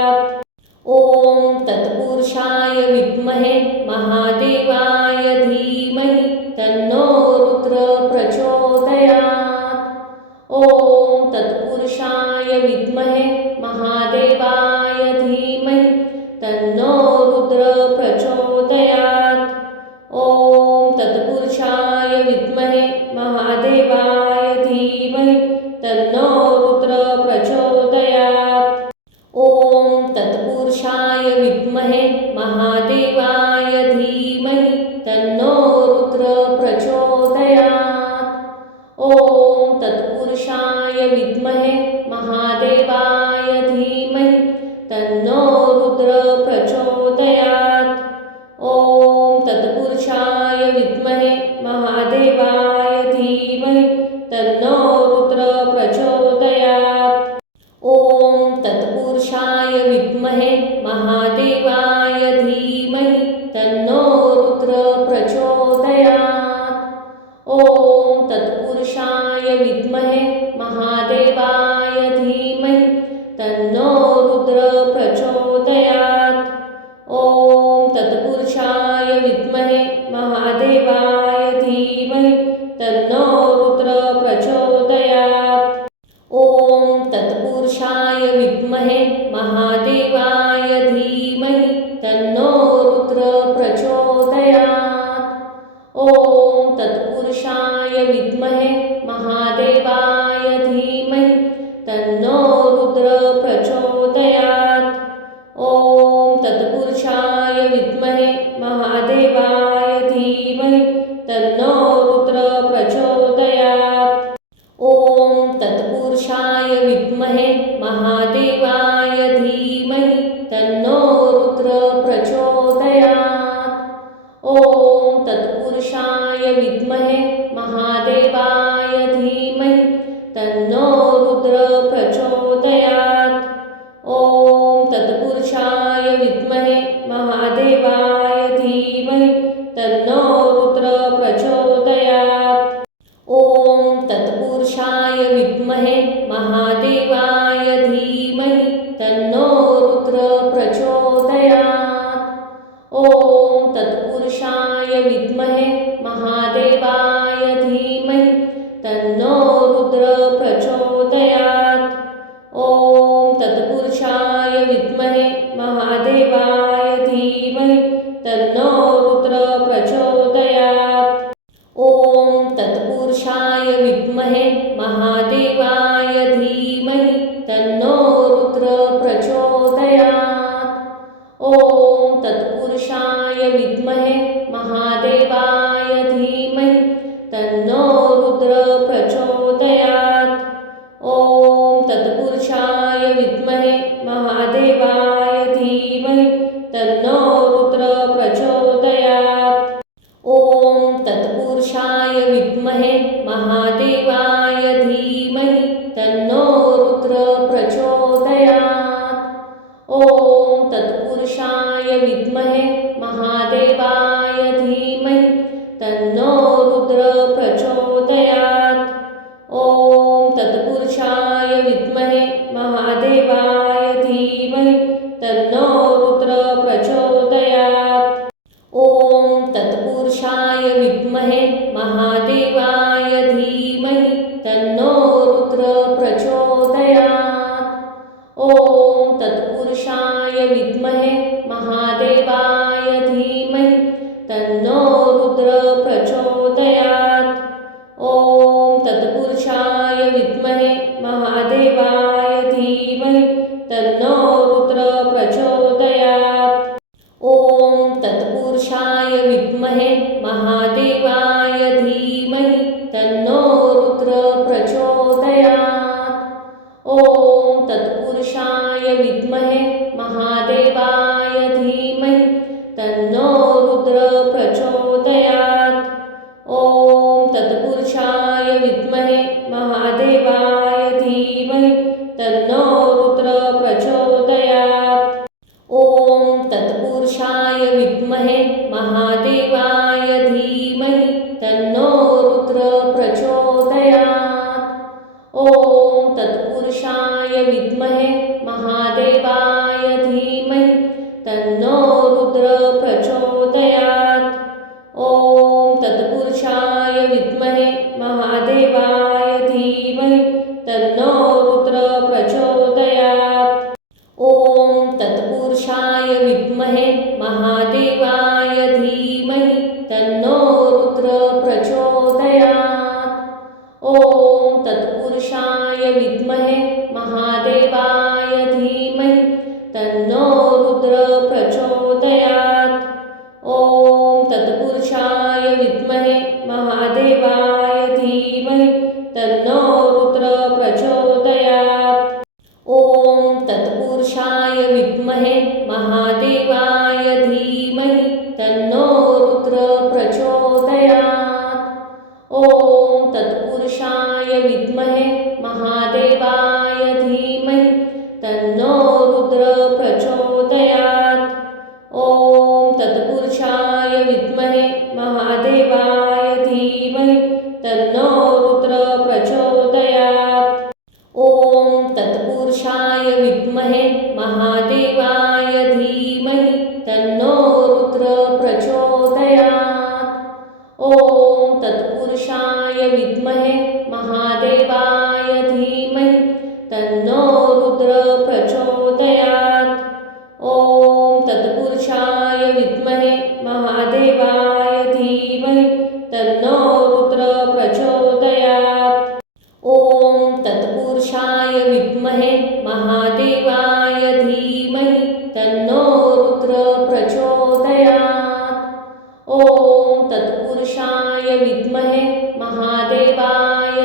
ओम तत्पुरुषाय विद्महे महादेवाय धीमहि तन्नो रुद्र प्रचोदयात्। ओम तत्पुरुषाय विद्महे महादेवाय धीमहि तन्नो रुद्र प्रचोदयात्। ओम तत्पुरुषाय विद्महे महादेवाय धीमहि तन्नो रुद्र प्रचोदयात्। ओम तत्पुरुषाय विद्महे महादेवाय धीमहि तन्नो रुद्र प्रचोदयात्। ओम तत्पुरुषाय विद्महे महादेवाय धीमहि तन्नो रुद्र प्रचोदयात्। ओम तत्पुरुषाय विद्महे महादेवाय धीमहि तन्नो रुद्र प्रचोदयात्। ओम तत्पुरुषाय विद्महे महादेवाय धीमहि तन्नो रुद्र प्रचोदयात्। ओम तत्पुरुषाय विद्महे महादेवाय धीमहि तन्नो रुद्र प्रचोदयात्। ओम तत्पुरुषाय विद्महे महादेवाय धीमहि तन्नो रुद्र प्रचोदयात्। ओम तत्पुरुषाय विद्महे महादेवाय धीमहि तन्नो रुद्र प्रचोदयात्। ओम तत्पुरुषाय विद्महे महादेवाय धीमहि तन्नो रुद्र प्रचोदयात्। ओम तत्पुरुषाय विद्महे महादेवाय धीमहि तन्नो रुद्र प्रचोदयात्। ओम तत्पुरुषाय विद्महे महादेवाय धीमहि तन्नो रुद्र प्रचोदयात्। ओम तत्पुरुषाय विद्महे महादेवाय धीमहि तन्नो रुद्र प्रचोदयात्। ओम तत्पुरुषाय विद्महे महादेवाय धीमहि तन्नो रुद्र प्रचोदयात्। ओम तत्पुरुषाय विद्महे महादेवाय धीमहि तन्नो रुद्र प्रचोदयात्। ओम तत्पुरुषाय विद्महे महादेवाय धीमहि तन्नो रुद्र प्रचोदयात्। ओम तत्पुरुषाय विद्महे महादेवाय धीमहि तन्नो रुद्र प्रचोदयात्। ओम तत्पुरुषाय विद्महे महादेवाय धीमहि तन्नो रुद्र प्रचोदयात्। ओम तत्पुरुषाय विद्महे महादेवाय धीमहि तन्नो रुद्र प्रचोदयात्। ओम तत्पुरुषाय विद्महे महादेवाय धीमहि तन्नो रुद्र प्रचोदयात्। ओम तत्पुरुषाय विद्महे महादेवाय धीमहि तन्नो विद्महे महादेवाय धीमहि तन्नो रुद्र प्रचोदयात्। ओम तत्पुरुषाय विद्महे महादेवाय धीमहि तन्नो रुद्र प्रचोदयात्। ओम तत्पुरुषाय विद्महे महादेवाय धीमहि तन्नो रुद्र प्रचोदयात्। ओम तत्पुरुषाय विद्महे महादेवाय धीमहि तन्नो रुद्र प्रचोदयात्। ओम तत्पुरुषाय विद्महे महादेवाय धीमहि तन्नो रुद्र प्रचोदयात्। ओम तत्पुरुषाय विद्महे महादेवाय धीमहि तन्नो रुद्र प्रचोदयात्। ओम तत्पुरुषाय विद्महे महादेवाय धीमहि तन्नो रुद्र प्रचोदयात्। ओम तत्पुरुषाय विद्महे महादेवाय धीमहि तन्नो रुद्र प्रचोदयात्। ओम तत्पुरुषाय विद्महे महादेवाय धीमहि तन्नो रुद्र प्रचोदयात्। ओम तत्पुरुषाय विद्महे महादेवाय धीमहि तन्नो रुद्र प्रचोदयात्। ओम तत्पुरुषाय विद्महे महादेवाय धीमहि तन्नो रुद्र प्रचोदयात्। ओम तत्पुरुषाय विद्महे महादेवाय धीमहि तन्नो रुद्र प्रचोदयात्। ओम तत्पुरुषाय विद्महे महादेवाय धीमहि तन्नो रुद्र प्रचोदयात्। ओम तत्पुरुषाय विद्महे महादेवाय धीमहि तन्नो रुद्र प्रचोदयात्। ओम तत्पुरुषाय विद्महे महादेवाय धीमहि तन्नो रुद्र प्रचोदयात्। ओम तत्पुरुषाय विद्महे महादेवाय धीमहि तन्नो रुद्र प्रचोदयात्। ओम तत्पुरुषाय विद्महे महादेवाय धीमहि तन्नो रुद्र प्रचोदयात्। ओम तत्पुरुषाय विद्महे महादेवाय धीमहि तन्नो रुद्र प्रचोदयात्। ओम तत्पुरुषाय विद्महे महादेवाय धीमहि तन्नो रुद्र प्रचोदयात्। ओम तत्पुरुषाय विद्महे महादेवाय धीमहि तन्नो रुद्र प्रचोदयात्। ओम तत्पुरुषाय विद्महे महादेवाय धीमहि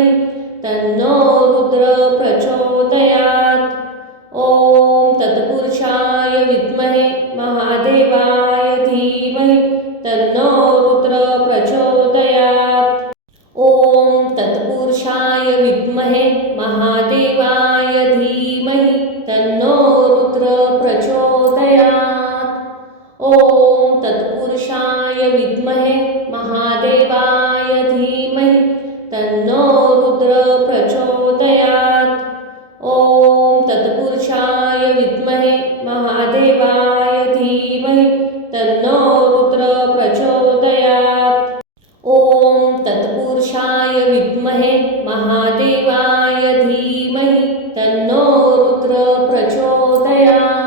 तन्नो रुद्र प्रचोदयात्। ओम तत्पुरुषाय विद्महे महादेवाय धीमहि तन्नो रुद्र प्रचोदयात्। ओम तत्पुरुषाय विद्महे महादेवाय धीमहि तन्नो रुद्र प्रचोदयात्। ओम तत्पुरुषाय विद्महे महादेवाय धीमहि तन्नो रुद्र प्रचोदयात्। ओम तत्पुरुषाय विद्महे महादेवाय धीमहि तन्नो रुद्र प्रचोदयात्। ओम तत्पुरुषाय विद्महे महादेवाय धीमहि तन्नो रुद्र प्रचोदयात्।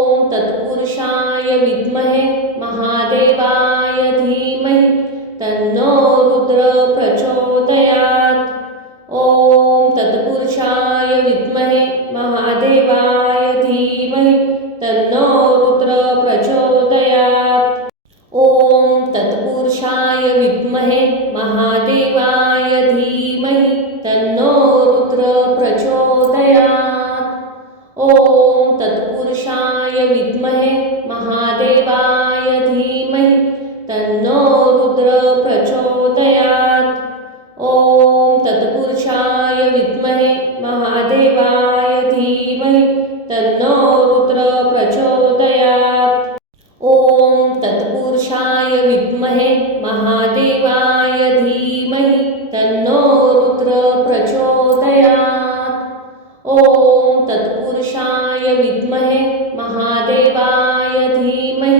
ओम तत्पुरुषाय विद्महे महादेवाय धीमहि तन्नो रुद्र प्रचोदयात्। ओम तत्पुरुषाय विद्महे महादेवाय धीमहि तन्नो रुद्र प्रचोदयात्। ओम तत्पुरुषाय विद्महे महादेवाय धीमहि तन्नो रुद्र प्रचोदयात्। ओम तत्पुरुषाय विद्महे महादेवाय धीमहि तन्नो रुद्र प्रचोदयात्। ओम तत्पुरुषाय विद्महे महादेवाय धीमहि तन्नो रुद्र प्रचोदयात्। ओम तत्पुरुषाय विद्महे महादेवाय धीमहि तन्नो रुद्र प्रचोदयात्। प्रचोदयात्। ॐ तत्पुरुषाय विद्महे महादेवाय धीमहि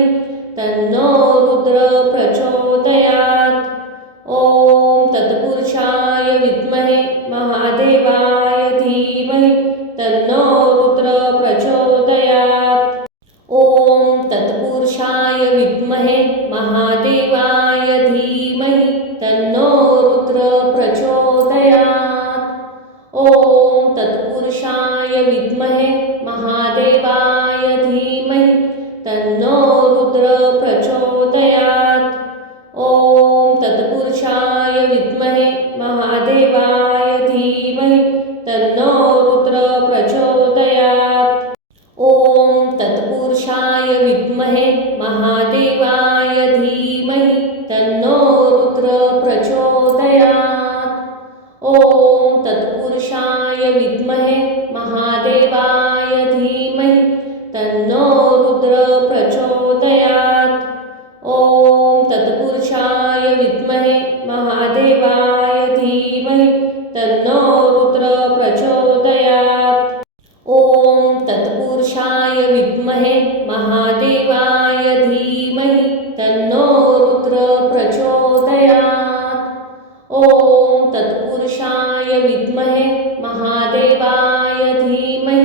तन्नो रुद्र प्रचोदयात्। ॐ तत्पुरुषाय विद्महे महादेवाय धीमहि तन्नो रुद्र प्रचोदयात्। ॐ तत्पुरुषाय विद्महे महादेवाय धीमहि तन्नो रुद्र प्रचोदयात्। ॐ तत्पुरुषाय विद्महे महादेवाय धीमहि तन्नो रुद्र प्रचोदयात्। ॐ तत्पुरुषाय विद्महे महादेवाय धीमहि तन्नो रुद्र प्रचोदयात्। ॐ तत्पुरुषाय विद्महे महादेवाय धीमहि तन्नो रुद्र प्रचोदयात्। ॐ तत्पुरुषाय विद्महे महादेवाय धीमहि तन्नो रुद्र प्रचोदयात्। ॐ तत्पुरुषाय विद्महे महादेवाय धीमहि तन्नो रुद्र प्रचोदयात्। ॐ तत्पुरुषाय विद्महे महादेवाय धीमहि तन्नो रुद्र प्रचोदयात्। ॐ तत्पुरुषाय विद्महे महादेवाय धीमहि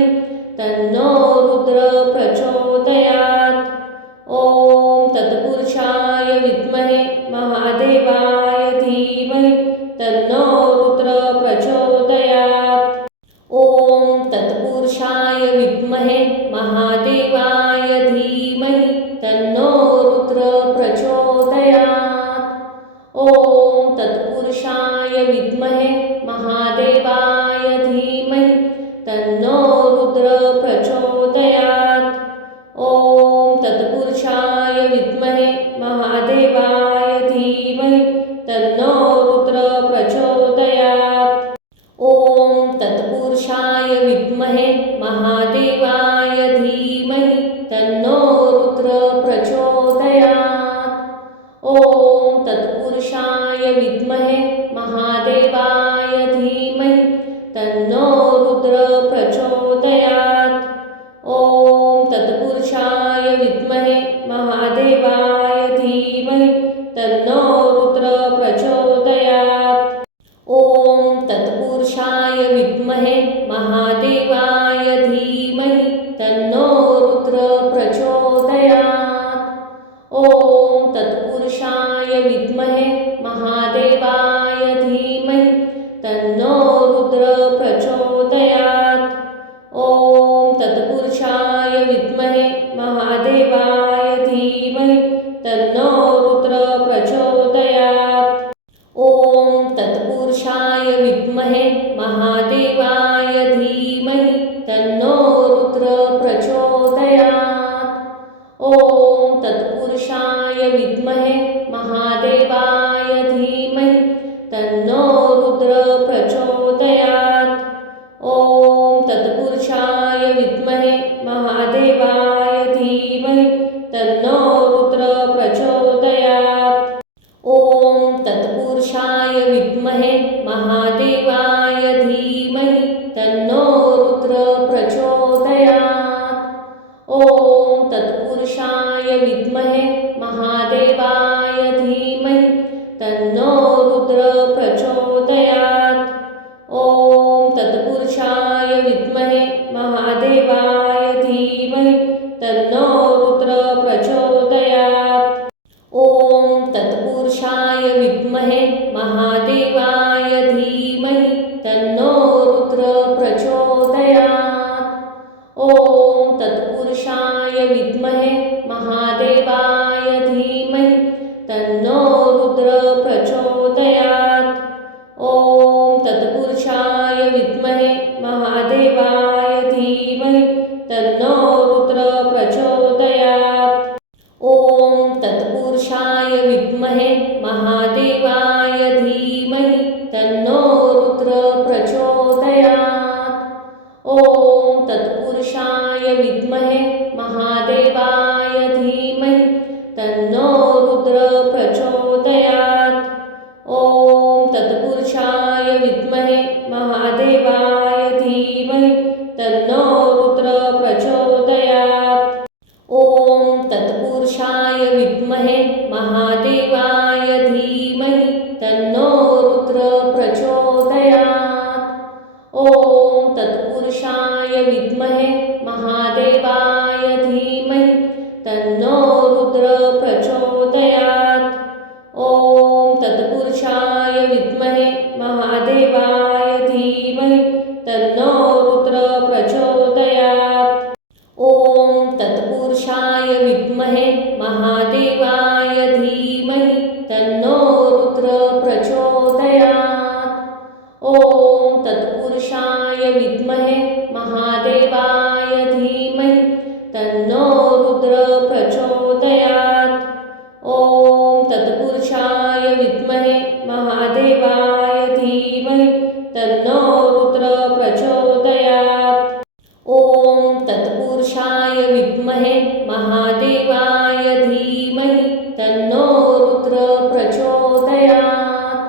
तन्नो रुद्र प्रचोदयात्। ॐ तत्पुरुषाय विद्महे महादेवाय धीमहि तन्नो रुद्र प्रचोदयात्। ॐ तत्पुरुषाय विद्महे महादेवाय धीमहि तन्नो रुद्र प्रचोदयात्। ॐ तत्पुरुषाय विद्महे महादेवाय धीमहि तन्नो रुद्र प्रचोदयात्। ॐ तत्पुरुषाय विद्महे महादेवाय धीमहि तन्नो रुद्र प्रचोदयात्। ॐ तत्पुरुषाय विद्महे महादेवाय धीमहि तन्नो रुद्र प्रचोदयात्। ॐ तत्पुरुषाय विद्महे महादेवाय धीमहि तन्नो रुद्र प्रचोदयात्। ॐ तत्पुरुषाय विद्महे महादेवाय धीमहि तन्नो रुद्र प्रचोदयात्। ॐ तत्पुरुषाय विद्महे महादेवाय धीमहि तन्नो रुद्र प्रचोदयात्। ॐ तत्पुरुषाय विद्महे महादेवाय धीमहि तन्नो रुद्र प्रचोदयात्। ॐ तत्पुरुषाय विद्महे महादेवाय धीमहि तन्नो रुद्र प्रचोदयात्। ॐ तत्पुरुषाय विद्महे महादेवाय धीमहि तन्नो रुद्र प्रचोदयात्। ॐ तत्पुरुषाय विद्महे महादेवाय धीमहि तन्नो रुद्र प्रचोदयात्। ॐ तत्पुरुषाय विद्महे महादेवाय धीमहि तन्नो रुद्र प्रचोदयात्। ॐ तत्पुरुषाय विद्महे महादेवाय धीमहि तन्नो रुद्र प्रचोदयात्। ॐ तत्पुरुषाय विद्महे महादेवाय धीमहि तन्नो रुद्र प्रचोदयात्। ॐ तत्पुरुषाय विद्महे महादेवाय धीमहि तन्नो रुद्र प्रचोदयात्। ॐ तत्पुरुषाय विद्महे महादेवाय धीमहि तन्नो रुद्र प्रचोदयात्। ॐ तत्पुरुषाय विद्महे महादेवाय धीमहि तन्नो रुद्र प्रचोदयात्। ॐ तत्पुरुषाय विद्महे महादेवाय धीमहि तन्नो रुद्र प्रचोदयात्। ॐ तत्पुरुषाय विद्महे महादेवाय धीमहि तन्नो रुद्र प्रचोदयात्। ॐ तत्पुरुषाय विद्महे महादेवाय धीमहि तन्नो रुद्र प्रचोदयात्। ॐ तत्पुरुषाय विद्महे महादेवाय महादेवाय धीमहि तन्नो रुद्र प्रचोदयात्। ॐ तत्पुरुषाय विद्महे महादेवाय धीमहि तन्नो रुद्र प्रचोदयात्। ॐ तत्पुरुषाय विद्महे महादेवाय धीमहि तन्नो रुद्र प्रचोदयात्। ॐ तत्पुरुषाय विद्महे महादेवाय धीमहि तन्नो रुद्र प्रचोदयात्। ॐ तत्पुरुषाय विद्महे महादेवाय धीमहि तन्नो रुद्र प्रचोदयात्। ॐ तत्पुरुषाय विद्महे महादेवाय धीमहि तन्नो रुद्र प्रचोदयात्। ॐ तत्पुरुषाय विद्महे महादेवाय धीमहि तन्नो रुद्र प्रचोदयात्। ॐ तत्पुरुषाय विद्महे महादेवाय धीमहि तन्नो रुद्र प्रचोदयात्।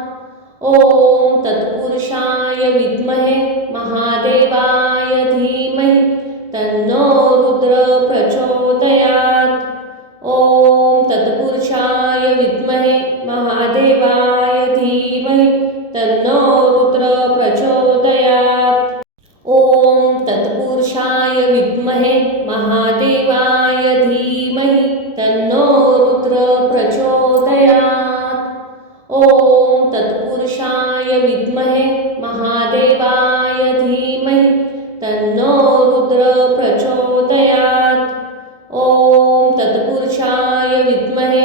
ॐ तत्पुरुषाय विद्महे महादेवाय धीमहि तन्नो रुद्र प्रचोदयात्। ॐ तत्पुरुषाय विद्महे महादेवाय धीमहि तन्नो रुद्र प्रचोदयात्। ॐ तत्पुरुषाय विद्महे महादेवाय धीमहि तन्नो रुद्र प्रचोदयात्। ॐ तत्पुरुषाय विद्महे महादेवाय धीमहि तन्नो रुद्र प्रचोदयात्। ॐ तत्पुरुषाय विद्महे